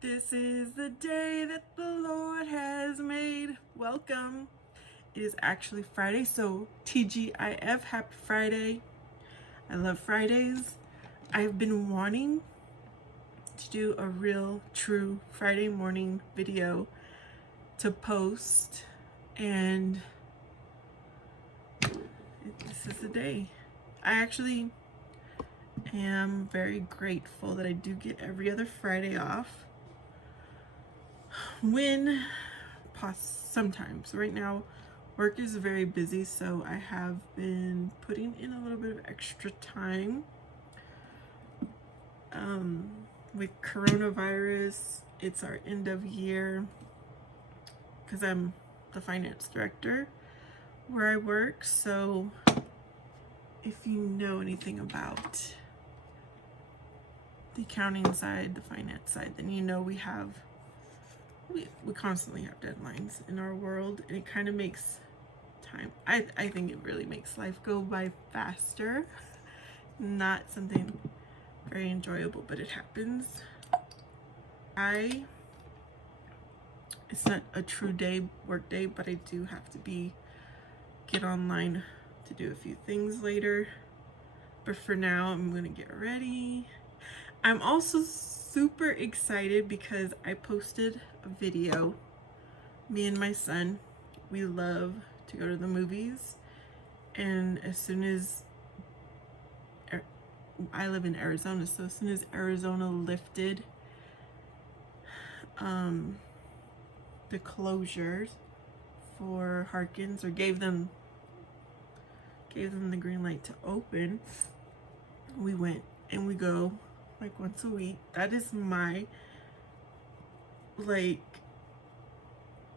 This is the day that the Lord has made. Welcome. It is actually Friday, so TGIF, happy Friday. I love Fridays. I've been wanting to do a real, true Friday morning video to post, and this is the day. I actually am very grateful that I do get every other Friday off. Sometimes. Right now work is very busy, so I have been putting in a little bit of extra time. With coronavirus, it's our end of year because I'm the finance director where I work, so if you know anything about the accounting side, the finance side, then you know we constantly have deadlines in our world, and it kind of makes time, I think it really makes life go by faster. Not something very enjoyable, but it happens. It's not a true work day, but I do have to get online to do a few things later. But for now, I'm gonna get ready. I'm also super excited because I posted a video. Me and my son, we love to go to the movies, and as soon as I live in Arizona, so as soon as Arizona lifted the closures for Harkins, or gave them the green light to open, we went, and we go like once a week. That is my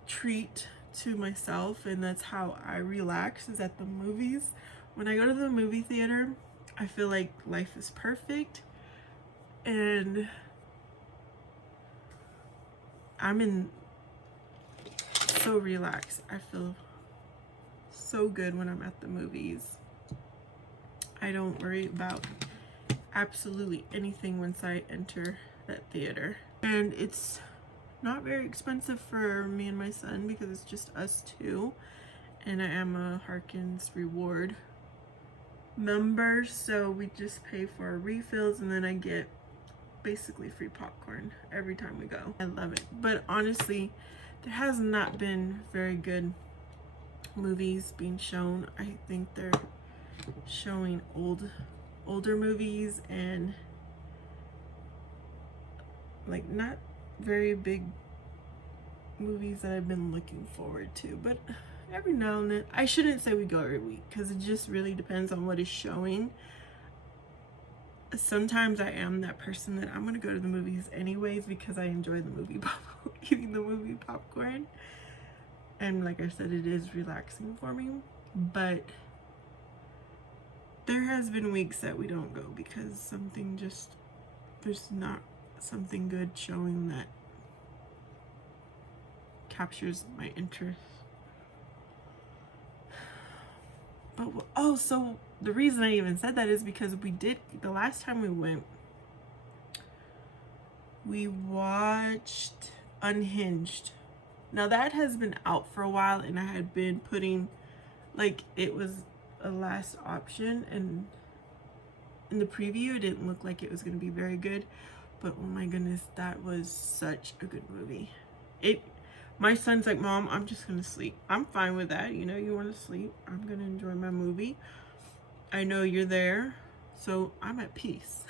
treat to myself, and that's how I relax, is at the movies. When I go to the movie theater, I feel like life is perfect, and I'm so relaxed. I feel so good when I'm at the movies. I don't worry about absolutely anything once I enter that theater. And it's not very expensive for me and my son because it's just us two, and I am a Harkins reward member, so we just pay for our refills, and then I get basically free popcorn every time we go. I love it. But honestly, there has not been very good movies being shown. I think they're showing older movies, and like not very big movies that I've been looking forward to. But every now and then, I shouldn't say we go every week because it just really depends on what is showing. Sometimes I am that person that I'm gonna go to the movies anyways because I enjoy the movie eating the movie popcorn, and like I said, it is relaxing for me. But there has been weeks that we don't go because there's not something good showing that captures my interest. But so the reason I even said that is because the last time we went, we watched Unhinged. Now that has been out for a while, and I had been putting, it was a last option, and in the preview it didn't look like it was going to be very good, but oh my goodness, that was such a good movie. My son's like, Mom, I'm just gonna sleep. I'm fine with that. You want to sleep, I'm gonna enjoy my movie. I know you're there, so I'm at peace.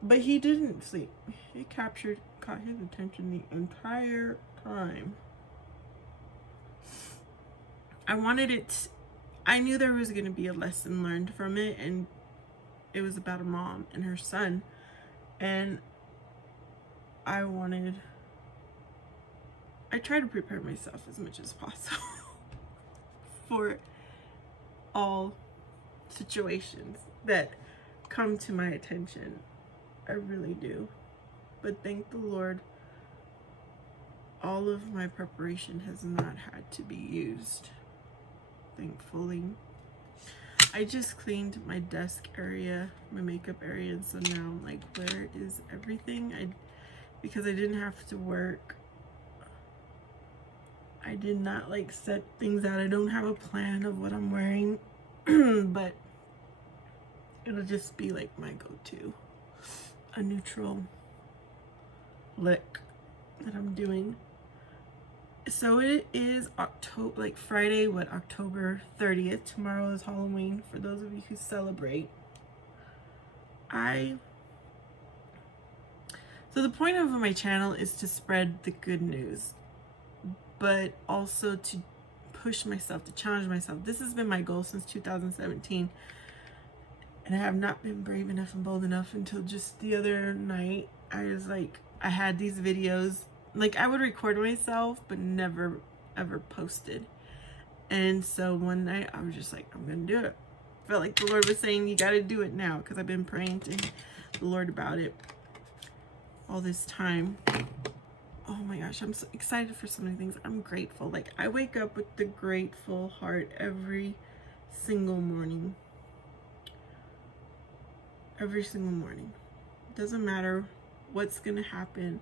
But he didn't sleep. It caught his attention the entire time. I knew there was gonna be a lesson learned from it, and it was about a mom and her son, and I try to prepare myself as much as possible for all situations that come to my attention. I really do. But thank the Lord, all of my preparation has not had to be used, thankfully. I just cleaned my desk area, my makeup area, and so now I'm like, where is everything? I because I didn't have to work. I did not like set things out. I don't have a plan of what I'm wearing, but it'll just be like my go-to, a neutral look that I'm doing. So it is October, like Friday, October 30th. Tomorrow is Halloween for those of you who celebrate. So the point of my channel is to spread the good news, but also to push myself, to challenge myself. This has been my goal since 2017, and I have not been brave enough and bold enough until just the other night. I had these videos, like I would record myself, but never ever posted. And so one night I was just like, I'm gonna do it. Felt like the Lord was saying, you gotta do it now, because I've been praying to the Lord about it all this time. Oh my gosh, I'm so excited for so many things. I'm grateful. Like, I wake up with the grateful heart every single morning. Every single morning. Doesn't matter what's gonna happen.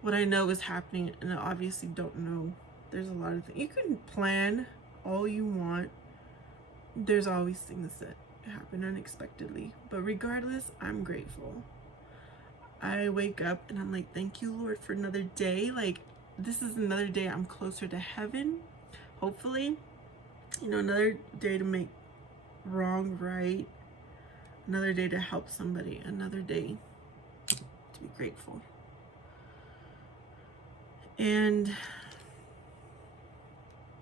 What I know is happening, and I obviously don't know. There's a lot of things. You can plan all you want. There's always things that happen unexpectedly. But regardless, I'm grateful. I wake up and I'm like, thank you, Lord, for another day. Like, this is another day I'm closer to heaven, hopefully. You know, another day to make wrong right. Another day to help somebody. Another day to be grateful. And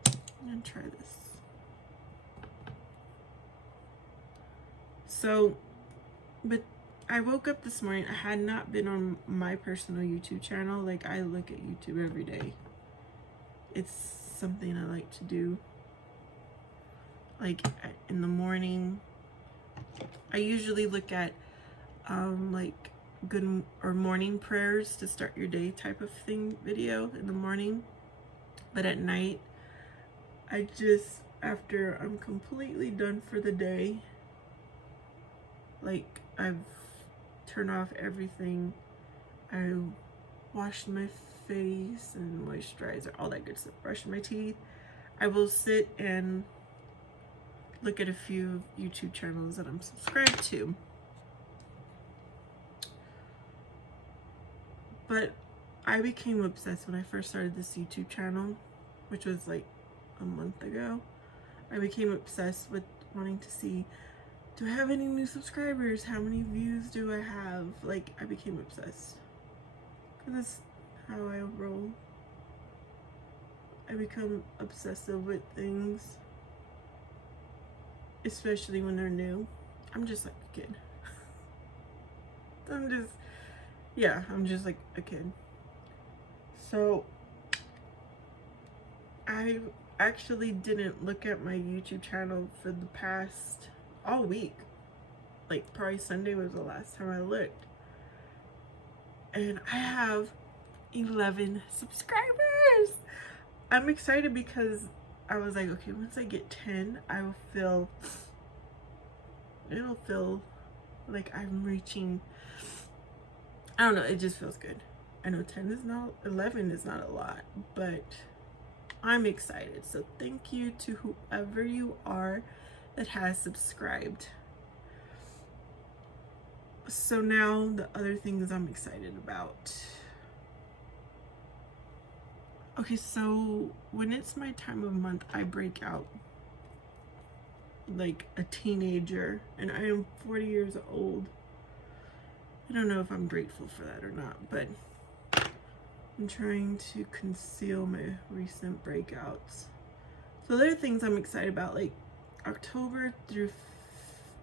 I'm gonna try this. So, but I woke up this morning. I had not been on my personal YouTube channel. Like, I look at YouTube every day. It's something I like to do. Like, in the morning, I usually look at like good or morning prayers to start your day type of thing video in the morning. But at night, I just, after I'm completely done for the day, like, I've turned off everything, I washed my face and moisturizer, all that good stuff, brushed my teeth, I will sit and look at a few YouTube channels that I'm subscribed to. But I became obsessed when I first started this YouTube channel, which was like a month ago. I became obsessed with wanting to see, do I have any new subscribers? How many views do I have? Like, I became obsessed. Because that's how I roll. I become obsessive with things. Especially when they're new. I'm just like a kid. I'm just like a kid. So, I actually didn't look at my YouTube channel for the past, all week. Like, probably Sunday was the last time I looked. And I have 11 subscribers. I'm excited because I was like, okay, once I get 10, it'll feel like I'm reaching, I don't know, it just feels good. I know 11 is not a lot, but I'm excited. So thank you to whoever you are that has subscribed. So now the other things I'm excited about. Okay, so when it's my time of month, I break out like a teenager, and I am 40 years old. I don't know if I'm grateful for that or not, but I'm trying to conceal my recent breakouts. So there are things I'm excited about, like October through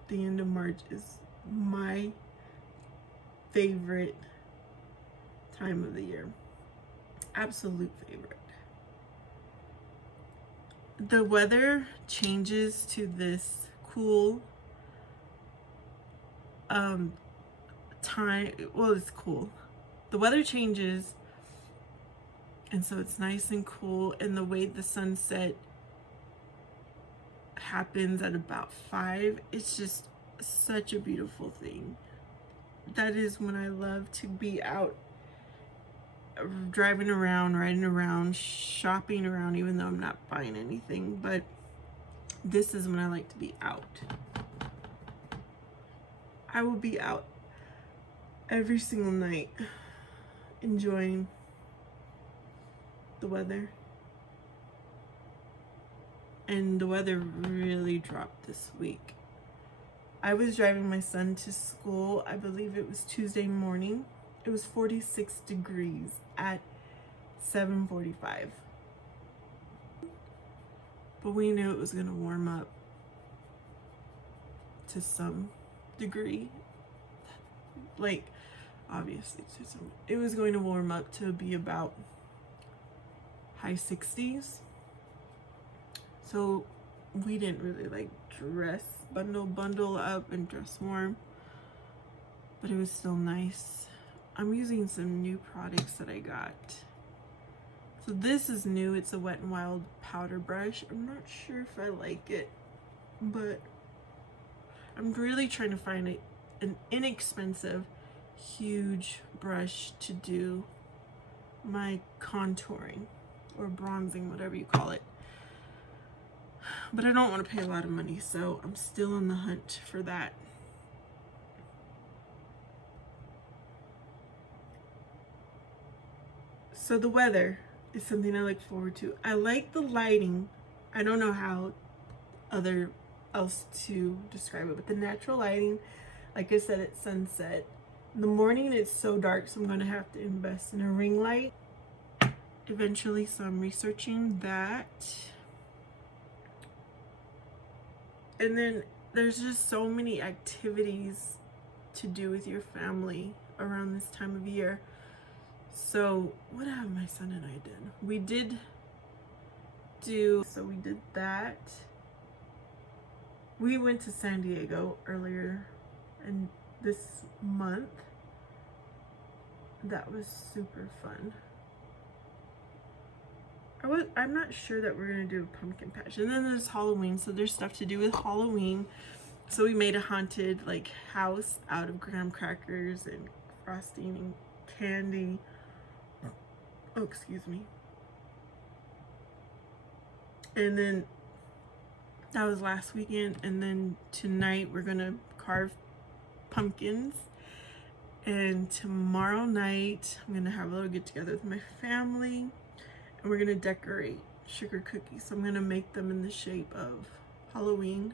the end of March is my favorite time of the year. Absolute favorite. The weather changes to this cool time. Well, it's cool. The weather changes, and so it's nice and cool, and the way the sunset happens at about 5, it's just such a beautiful thing. That is when I love to be out driving around, riding around, shopping around, even though I'm not buying anything. But this is when I like to be out. I will be out every single night enjoying the weather. And the weather really dropped this week. I was driving my son to school, I believe it was Tuesday morning. It was 46 degrees at 7:45. But we knew it was gonna warm up to some degree. Like, obviously, it was going to warm up to be about high 60s. So we didn't really like bundle up and dress warm, but it was still nice. I'm using some new products that I got. So this is new. It's a Wet n Wild powder brush. I'm not sure if I like it, but I'm really trying to find an inexpensive, huge brush to do my contouring or bronzing, whatever you call it. But I don't want to pay a lot of money, so I'm still on the hunt for that. So the weather is something I look forward to. I like the lighting. I don't know how else to describe it, but the natural lighting, like I said, at sunset. In the morning it's so dark, so I'm going to have to invest in a ring light eventually, so I'm researching that. And then there's just so many activities to do with your family around this time of year. So what have my son and I done? We did that. We went to San Diego earlier in this month. That was super fun. I'm not sure that we're gonna do a pumpkin patch. And then there's Halloween, so there's stuff to do with Halloween. So we made a haunted like house out of graham crackers and frosting and candy. Oh, excuse me. And then that was last weekend. And then tonight we're gonna carve pumpkins. And tomorrow night I'm gonna have a little get together with my family. And we're gonna decorate sugar cookies. So I'm gonna make them in the shape of Halloween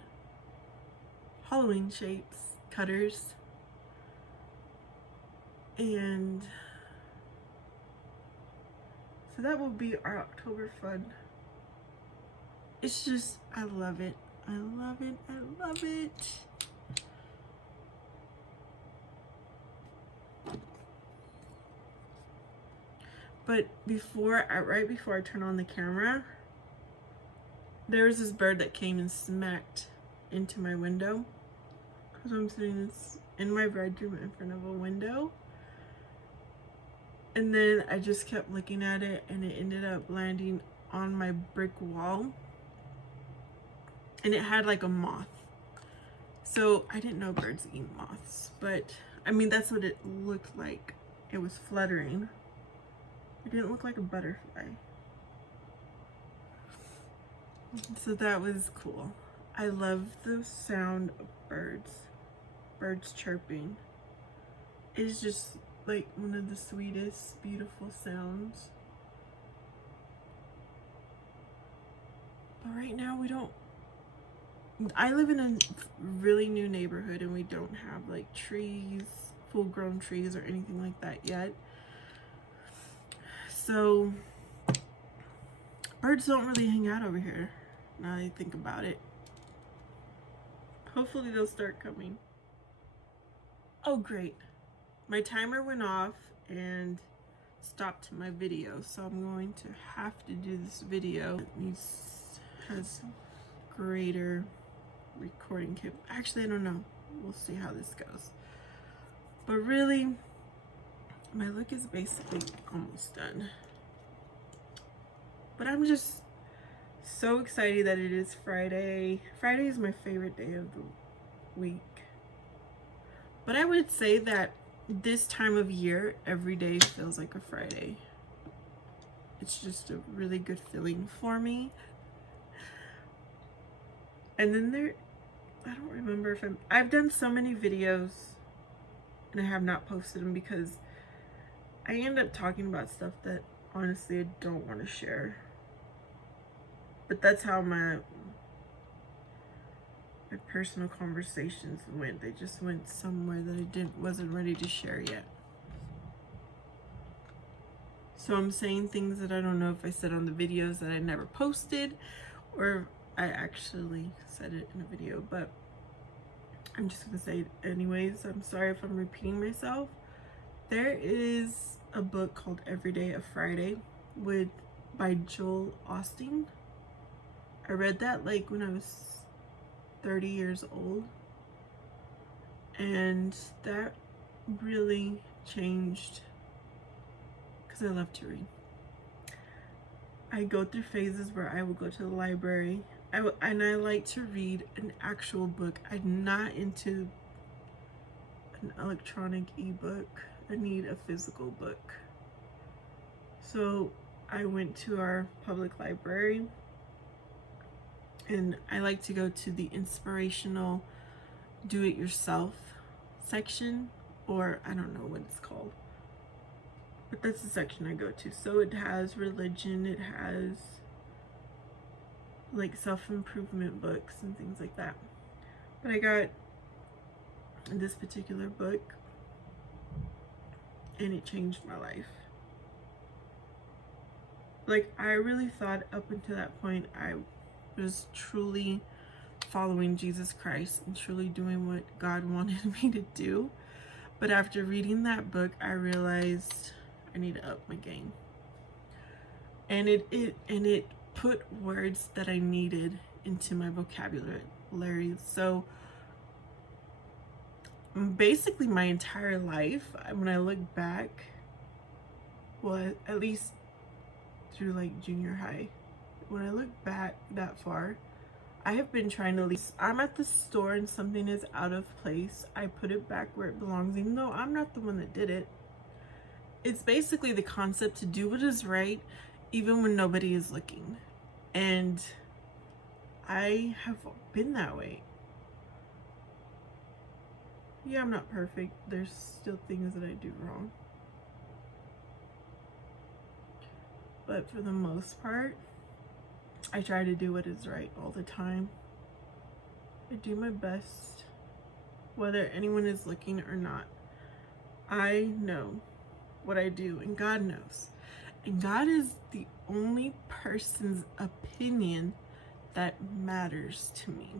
shapes, cutters. And so that will be our October fun. It's just, I love it. I love it. I love it. But right before I turn on the camera, there was this bird that came and smacked into my window. Because I'm sitting in my bedroom in front of a window. And then I just kept looking at it, and it ended up landing on my brick wall. And it had like a moth. So I didn't know birds eat moths, but I mean, that's what it looked like. It was fluttering. It didn't look like a butterfly. So that was cool. I love the sound of birds chirping. It's just like one of the sweetest, beautiful sounds. But right now I live in a really new neighborhood, and we don't have like trees, full-grown trees or anything like that yet. So birds don't really hang out over here, now that I think about it. Hopefully they'll start coming. Oh great, my timer went off and stopped my video, so I'm going to have to do this video. It has greater recording cap. Actually, I don't know. We'll see how this goes. But really, my look is basically almost done. But I'm just so excited that it is Friday. Friday is my favorite day of the week. But I would say that this time of year, every day feels like a Friday. it's just a really good feeling for me. And then I don't remember if I've done so many videos and I have not posted them because I end up talking about stuff that honestly I don't want to share. But that's how my personal conversations went. They just went somewhere that I wasn't ready to share yet. So I'm saying things that I don't know if I said on the videos that I never posted, or I actually said it in a video, but I'm just gonna say it anyways. I'm sorry if I'm repeating myself. There is a book called Every Day a Friday by Joel Osteen. I read that like when I was 30 years old, and that really changed because I love to read. I go through phases where I will go to the library and I like to read an actual book. I'm not into an electronic ebook. I need a physical book. So I went to our public library, and I like to go to the inspirational do-it-yourself section, or I don't know what it's called, but that's the section I go to. So it has religion, it has like self-improvement books and things like that. But I got this particular book and it changed my life. Like, I really thought up until that point I was truly following Jesus Christ and truly doing what God wanted me to do. But after reading that book, I realized I need to up my game. And it put words that I needed into my vocabulary. So basically my entire life, when I look back, well, at least through like junior high, when I look back that far, I have been trying to I'm at the store and something is out of place, I put it back where it belongs, even though I'm not the one that did it. It's basically the concept to do what is right even when nobody is looking. And I have been that way. Yeah, I'm not perfect. There's still things that I do wrong. But for the most part, I try to do what is right all the time. I do my best, whether anyone is looking or not. I know what I do, and God knows. And God is the only person's opinion that matters to me.